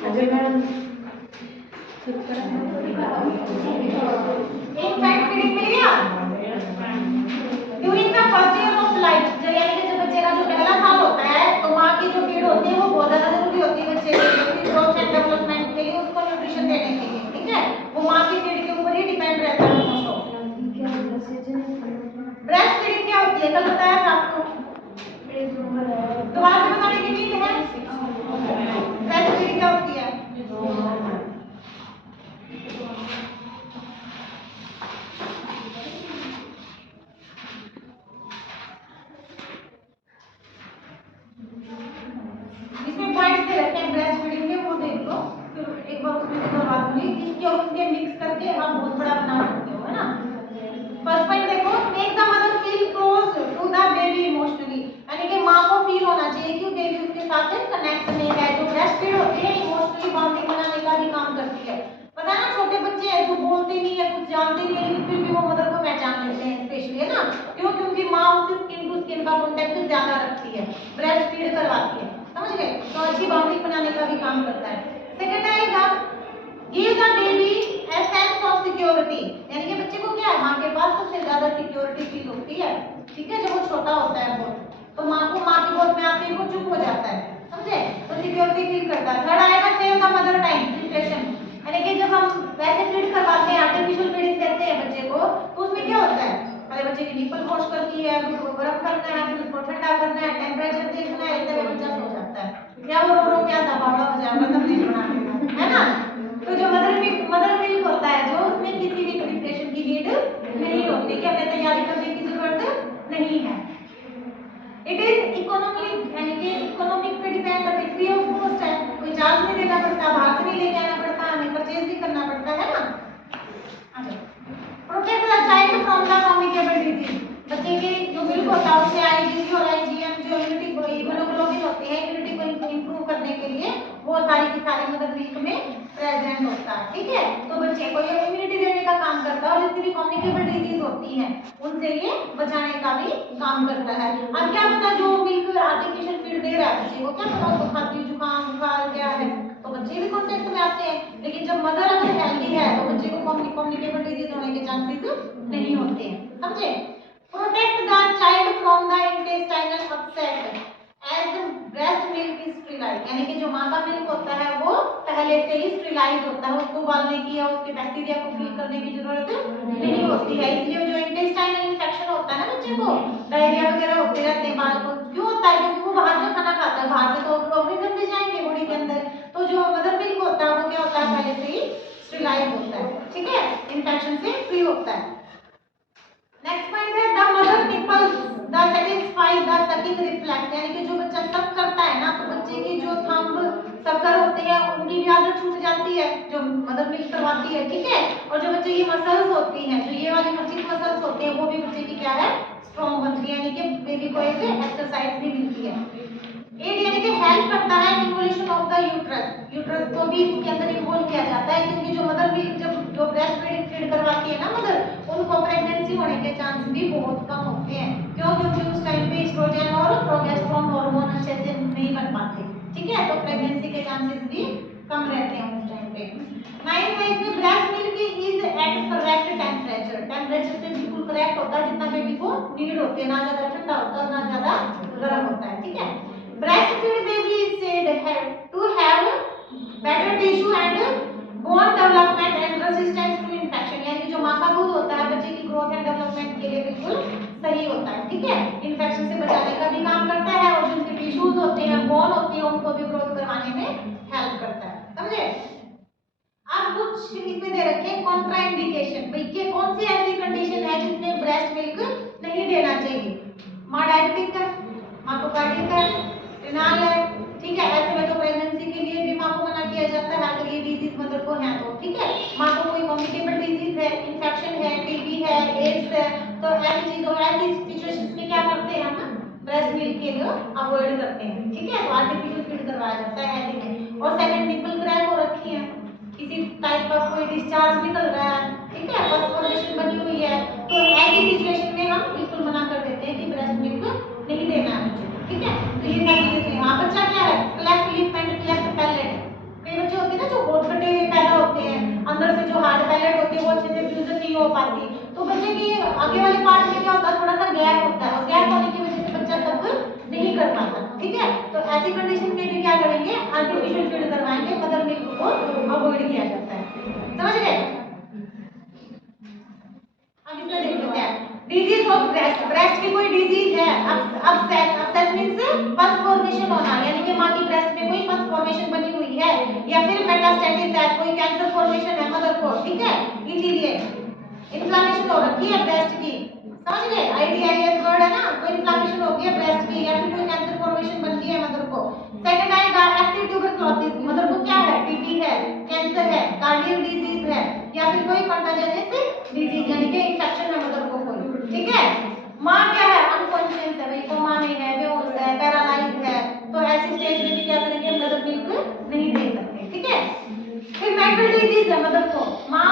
अभी मैम एक fact feeding मिल गया during the first year of life, जब यानी कि जब बच्चे का जो पहला साल होता है तो माँ की जो फीड होती है वो बहुत ज्यादा जरूरी होती है बच्चे के लिए ग्रोथ एंड डेवलपमेंट के लिए, उसको न्यूट्रिशन देने के लिए, ठीक है। वो माँ की फीड के ऊपर ही डिपेंड रहता है मोस्ट ऑफ। ब्रेस्ट फीडिंग क्या होती है कल बताया था आपको, दोबारा से बताने की नीड है। ब्रेस्ट फीडिंग क्या होती है? इसमें पॉइंट्स दे रखे हैं ब्रेस्ट फीडिंग के, वो देख लो फिर एक बार उसमें से करवा दूंगी, इसके और उसके मिक्स करके आप बहुत बड़ा बना सकते हो, है ना। फर्स्ट पॉइंट देखो, make the mother feel close to the baby emotionally, यानी कि माँ को फील होना चाहिए कि बेबी उसके साथ कनेक्ट में है। जो ब्रेस्ट फीड होती है इमोशनली बॉन्डिंग बनाने का भी काम करती है। पता है ना छोटे बच्चे हैं जो बोलते नहीं है कुछ जानते नहीं है लेकिन फिर भी वो मदर को पहचान लेते हैं स्पेशली, है ना। क्यों? क्योंकि माँ उससे स्किन टू स्किन का कांटेक्ट ज्यादा रखती है, ब्रेस्ट फीड करवाती है, समझ गए। तो अच्छी बॉन्डिंग बनाने का भी काम करता है। सेकंड आएगा give the baby a sense of security, यानी कि बच्चे को क्या है माँ के पास सबसे ज्यादा सिक्योरिटी फील होती है, ठीक है। जब वो छोटा होता है वो तो माँ को माँ की गोद में आते ही वो चुप हो जाता है, समझे, तो सिक्योरिटी फील करता है। थर्ड आएगा सेव द मदर टाइम रिफ्रेशन, यानी कि जब हम वैसे फीड करवाते हैं आर्टिफिशियल फीडिंग देते हैं बच्चे को तो उसमें क्या होता है पहले बच्चे की निप्पल वॉश करती है, फिर उसको गर्म करना है, फिर उसको ठंडा करना है, टेम्परेचर देखना है, इससे बच्चा सो जाता है या वो रो रो के आता बावड़ा हो जाएगा तब नहीं बना है ना। तो जो मदर मिल्क होता है जो उसमें किसी भी प्रिपरेशन की नीड नहीं होती कि हमें तैयारी करने की जरूरत नहीं है। इट इज इकोनॉमिक, यानी कि इकोनॉमिक पे डिपेंड करती फ्री ऑफ कॉस्ट है, कोई चार्ज नहीं देना पड़ता, बाहर से नहीं लेके आना पड़ता, हमें परचेज भी करना पड़ता है ना। Protect the child from the communicable disease, बच्चे के जो मिल्क होता है उससे आईजीजी और आईजीएम जो इम्यूनिटी को इम्यूनोग्लोबिन होती है इम्यूनिटी को इंप्रूव करने के लिए वो सारी की सारी मदर मिल्क में प्रेजेंट होता है, ठीक है। तो बच्चे को ये इम्यूनिटी देने का काम करता है और जितनी भी कम्युनिकेबल डिजीज होती है उनसे ये बचाने का भी काम करता है। अब क्या पता जो मिल्क आर्टिफिशियल फीड दे रहा है बच्चे को क्या पता उसको खांसी जुकाम बुखार क्या है, तो बच्चे भी कांटेक्ट में आते हैं। लेकिन जब मदर अगर हेल्दी है तो बच्चे को कम्युनिकेबल डिजीज होने के चांसेस नहीं होते हैं, समझे। Protect the child from the intestinal upset as the breast milk is sterilize, यानी कि जो मां का मिल्क होता है वो पहले से ही स्टेरिलाइज होता है, उसको उबालने की या उसके बैक्टीरिया को किल करने की जरूरत नहीं होती है। इसलिए जो इंटेस्टाइनल इंफेक्शन होता है ना बच्चे को डायरिया वगैरह होते रहते हैं बाल को, क्यों होता है? क्योंकि वो बाहर का खाना खाता है, बाहर से तो ऑर्गेनिज्म भी जाएंगे बॉडी के अंदर, तो जो मदर मिल्क होता है वो क्या होता है पहले से ही स्टेरिलाइज होता है, ठीक है, इन्फेक्शन से फ्री होता है। नेक्स्ट पॉइंट है the mother nipples the satisfy the sucking reflex, यानी कि जो बच्चा सक करता है ना तो बच्चे की जो थंब सक्कर होते हैं उनकी भी आदत छूट जाती है जो मदर मिल्क करवाती है, ठीक है। और जो बच्चे की मसल्स होती हैं जो ये वाली बच्चे की मसल्स होती हैं वो भी बच्चे की क्या है स्ट्रॉन्ग बनती है, यानी कि बेबी को एक एक्सरसाइज भी मिलती है। एड यानी कि हेल्प करता है involution of the uterus, uterus को भी इसके अंदर इन्वॉल्व किया जाता है क्योंकि जो मदर मिल्क जब जो ब्रेस्ट फीड करवाती है ना मदर उनको प्रेगनेंसी होने के चांस भी बहुत कम होते हैं, क्यों? क्योंकि उस टाइम पे एस्ट्रोजन और प्रोजेस्टेरोन हार्मोन अच्छे से नहीं बन पाते, ठीक है, तो प्रेगनेंसी के चांसेस भी कम रहते हैं उस टाइम पे। नाइन्थ है इसमें breast milk is at correct temperature, temperature पे बिल्कुल करेक्ट होता है जितना बेबी को नीड होती है, ना ज्यादा ठंडा होता है ना ज्यादा गर्म होता है, ठीक है। breastfeed baby is said to have better tissue and bone development and resistance to infection, यानी जो माँ का दूध होता है बच्चे की ग्रोथ एंड डेवलपमेंट के लिए बिल्कुल सही होता है, ठीक है, इन्फेक्शन से बचाने का भी काम करता है और जो उनके टिश्यूज होते हैं बोन होती है उनको भी ग्रोथ करवाने में हेल्प करता है, समझे। अब कुछ इसमें दे रखे हैं कॉन्ट्राइंडिकेशन, भाई ये कौन सी ऐसी कंडीशन है जिसमें ब्रेस्ट मिल्क नहीं देना चाहिए? माँ डायबिटिक है, माँ को कार्डियक है, रेनाल है, ठीक है, ऐसे में तो प्रेगनेंसी के लिए भी माँ को मना किया जाता है अगर ये डिजीज मदर को है तो, ठीक है। माँ को कोई कम्युनिकेबल डिजीज है, इन्फेक्शन है, टीबी है, एड्स है, तो ऐसी चीजों ऐसी सिचुएशंस में क्या करते हैं हम ब्रेस्ट मिल्क के लिए अवॉइड करते हैं, ठीक है, तो आर्टिफिशियल फीड करवाया जाता है ऐसे में। और सेकंड निपल क्रैक हो रखी है, किसी टाइप का कोई डिस्चार्ज निकल रहा है, ठीक है, परफोरेशन बनी हुई है, तो ऐसी सिचुएशन में हम बिल्कुल मना कर देते हैं कि ब्रेस्ट मिल्क नहीं देना है बच्चे को, ठीक है। तो ये सारी चीजें हाँ बच्चा क्या है cleft lip and cleft palate, कई बच्चे आगे वाले पार्ट में क्या होता है, थोड़ा सा गैप होता है और गैप होने की वजह से बच्चा सब नहीं कर पाता। ठीक है, तो ऐसी कंडीशन में भी क्या करेंगे, आर्टिफिशियल फीड करवाएंगे, मदर मिल्क को अवॉइड किया जाता है। समझ गए? अब इसमें देखो क्या डिजीज ऑफ ब्रेस्ट, ब्रेस्ट की कोई डिजीज है, अब सेट मींस पस फॉर्मेशन होना, यानी कि मां की ब्रेस्ट में कोई पस फॉर्मेशन बनी हुई है, या फिर मेटास्टेटिस है, कोई कैंसर फॉर्मेशन है मदर को। ठीक है, इसीलिए इन्फ्लेमेशन हो रखी है ब्रेस्ट की। समझ गए? आईडीआईएस वर्ड है ना, तो इन्फ्लेमेशन हो गई है ब्रेस्ट की, या फिर कोई कैंसर फॉर्मेशन बन गई है मदर को। सेकंड आएगा एक्टिव ट्यूबरक्लोसिस, मदर को क्या है, टीबी है, कैंसर है, कार्डियक डिजीज है, या फिर कोई कंटाजियस डिजीज यानी कि इन्फेक्शन है मदर को कोई। ठीक है, मां क्या है, अनकॉन्शियस है, भाई कोमा में है, बेहोश है, पैरालाइज है, तो ऐसी स्टेज में भी क्या करेंगे, मदर मिल्क नहीं दे सकते। ठीक है, फिर मेंटल डिजीज है मदर को, मां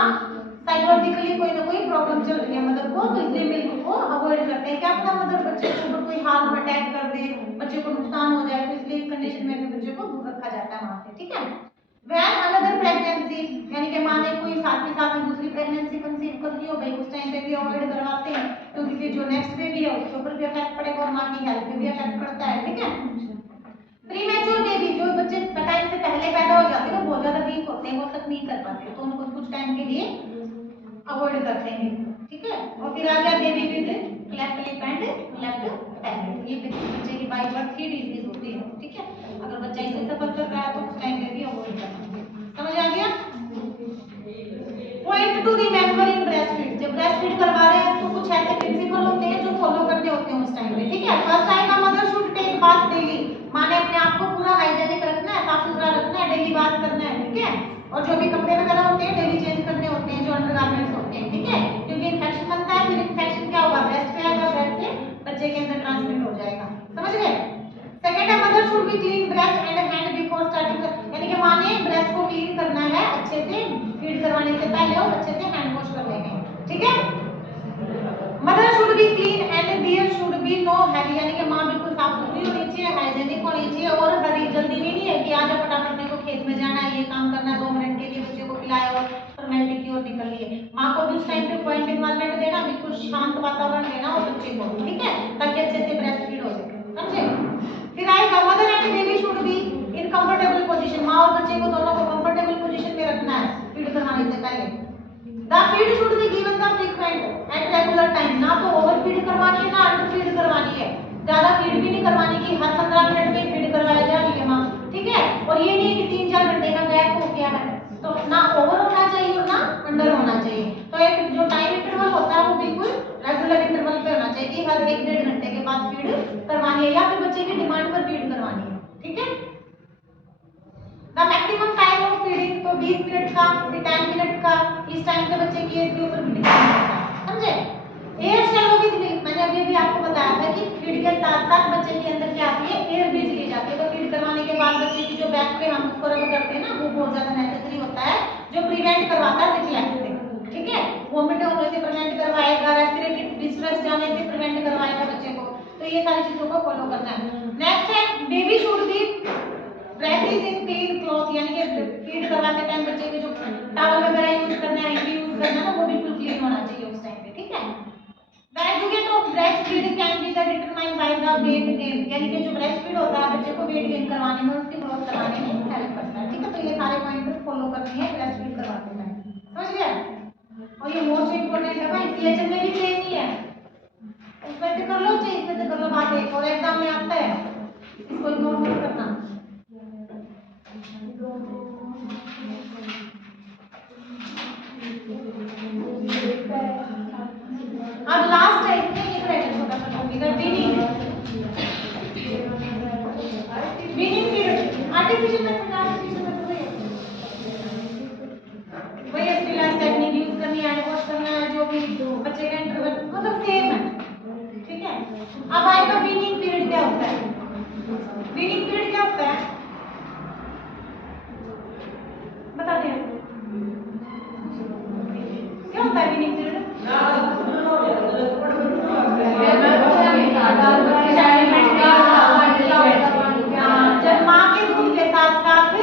साइकोलॉजिकली कोई ना कोई प्रॉब्लम चल रही है मदर को, तो इसलिए मिल्क को अवॉइड करते हैं। क्या पता मदर बच्चे के ऊपर कोई हार्म अटैक कर दे, बच्चे को नुकसान हो जाए, तो इसलिए इस कंडीशन में भी बच्चे को दूर रखा जाता है मां से। ठीक है, व्हेन अनदर प्रेगनेंसी, यानी कि मां ने कोई साथ के साथ में दूसरी प्रेगनेंसी कंसीव कर ली हो, भाई उस टाइम पे भी अवॉइड करवाते हैं, क्योंकि फिर जो नेक्स्ट बेबी है उसके ऊपर भी इफेक्ट पड़ेगा और मां की हेल्थ पे भी इफेक्ट पड़ता है। ठीक है, प्रीमेच्योर बेबी, जो बच्चे टाइम से पहले पैदा हो जाते हैं वो बहुत ज्यादा वीक होते हैं, वो तक नहीं कर पाते, तो उनको कुछ टाइम के लिए अवॉइड करते हैं। ठीक है, और फिर आ गया baby with cleft lip and cleft palate, ये बच्चे की बाय बर्थ ही डिजीज होती है। ठीक है, अगर बच्चा इसे सफर कर रहा है तो उस टाइम पे भी अवॉइड करना है। समझ आ गया? Point two remember in breast feed, जब ब्रेस्ट फीड करवा रहे हैं तो कुछ ऐसे प्रिंसिपल होते हैं जो फॉलो करने होते हैं उस टाइम पे। ठीक है, फर्स्ट आएगा mother should take bath daily, मां ने अपने आप को पूरा हाइजीनिक रखना है, साफ सुथरा रखना है, डेली बाथ करना है। ठीक है, और जो भी कपड़े वगैरह होते हैं डेली चेंज करने होते हैं, जो अंडरगारमेंट्स होते हैं। ठीक है, क्योंकि इन्फेक्शन बनता है, फिर इन्फेक्शन क्या होगा, ब्रेस्ट पे आएगा, ब्रेस्ट से बच्चे के अंदर ट्रांसमिट हो जाएगा। समझ गए? सेकंड है mother should be clean breast and hand before starting, यानी कि मां ने ब्रेस्ट को क्लीन करना है अच्छे से, फीड करवाने से पहले और अच्छे से हैंड वॉश कर लेने हैं। ठीक है, mother should be clean and there should be no hurry, यानी कि मां बिल्कुल साफ सुथरी होनी चाहिए, हाइजीनिक होनी चाहिए, और हरी जल्दी भी नहीं है कि आज फटाफट मेरे को खेत में जाना है, ये काम करना है, 2 मिनट के लिए बच्चे को खिलाया और फॉर्मेलिटी की ओर निकल लिए। मां को भी उस टाइम पे पॉइंट एनवायरनमेंट देना, बिल्कुल शांत वातावरण देना और बच्चे को। ठीक है, ताकि अच्छे से ब्रेस्ट फीड हो जाए। समझे? फिर आएगा mother and baby should be in comfortable position, मां और बच्चे को दोनों को कंफर्टेबल पोजीशन में रखना है फीड करवाने से पहले। The feed should be given the frequent at regular time, ना तो ओवर फीड करवानी है ना अंडर फीड करवानी है, ज्यादा फीड भी नहीं करवानी कि हर 15 मिनट में फीड करवाया जा रही है मां। ठीक है, और ये नहीं कि 3-4 घंटे का गैप हो गया है, तो ना ओवर होना चाहिए और ना अंडर होना चाहिए, तो एक जो टाइम इंटरवल होता है वो बिल्कुल रेगुलर इंटरवल पे होना चाहिए कि हर 1-1.5 घंटे के बाद फीड करवानी है, या फिर बच्चे की डिमांड पर फीड करवानी है। ठीक है, the maximum time of feeding, तो 20 मिनट का, फिर 10 मिनट का, इस टाइम से बच्चे की एज के ऊपर भी डिपेंड करता है। समझे? एयर शेलो विद मिल्क, मैंने अभी भी आपको बताया था कि फीड के साथ साथ बच्चे के अंदर क्या आती है, एयर भेज ली जाती है, तो फीड करवाने के बाद बच्चे की जो बैक पे हम उसको रब करते हैं ना, वो बहुत ज्यादा नेसेसरी होता है, जो प्रिवेंट करवाता है रिफ्लेक्स से। ठीक है, वोमिट होने से प्रिवेंट करवाएगा, रेस्पिरेटरी डिस्ट्रेस जाने से प्रिवेंट करवाएगा बच्चे को, तो ये सारी चीजों को फॉलो करना है। नेक्स्ट है baby should be dresses in clean cloth, यानी कि फीड करवाते टाइम बच्चे के जो टॉवल वगैरह यूज करना है, हैंकी यूज करना है ना, वो बिल्कुल क्लीन होना चाहिए उस टाइम पे। ठीक है, the educate of breast feeding can be determined by the weight gain, यानी कि जो ब्रेस्ट फीड होता है बच्चे को वेट गेन करवाने में, उसकी ग्रोथ करवाने में हेल्प करता है। ठीक है, तो ये सारे पॉइंट फॉलो करनी है ब्रेस्ट फीड करवाते टाइम। समझ गया? और ये मोस्ट इंपोर्टेंट है भाई, सीएचएम में भी सेम ही है, उसमें से कर लो, चाहे इसमें से कर लो, बात एक और एग्जाम में आता है, इसको इग्नोर मत करना। अब लास्ट है इसमें, ये क्वेश्चन छोटा सा होगा, weaning period, artificial method, artificial method वही स्टेलाइज टेक्निक यूज करनी है, हैंड वॉश करना है, जो भी बच्चे का इंटरवल मतलब सेम है। ठीक है, अब आएगा वीनिंग पीरियड क्या होता है, वीनिंग पीरियड क्या होता है बता दें, क्या होता है वीनिंग पीरियड? जब माँ के दूध के साथ साथ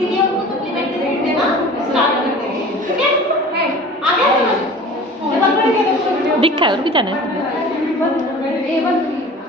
इसीलिए उसको सप्लीमेंट्री फूड देना स्टार्ट करते हैं। ठीक है, आगे समझ लेवल पर दिखा है और भी जाना है।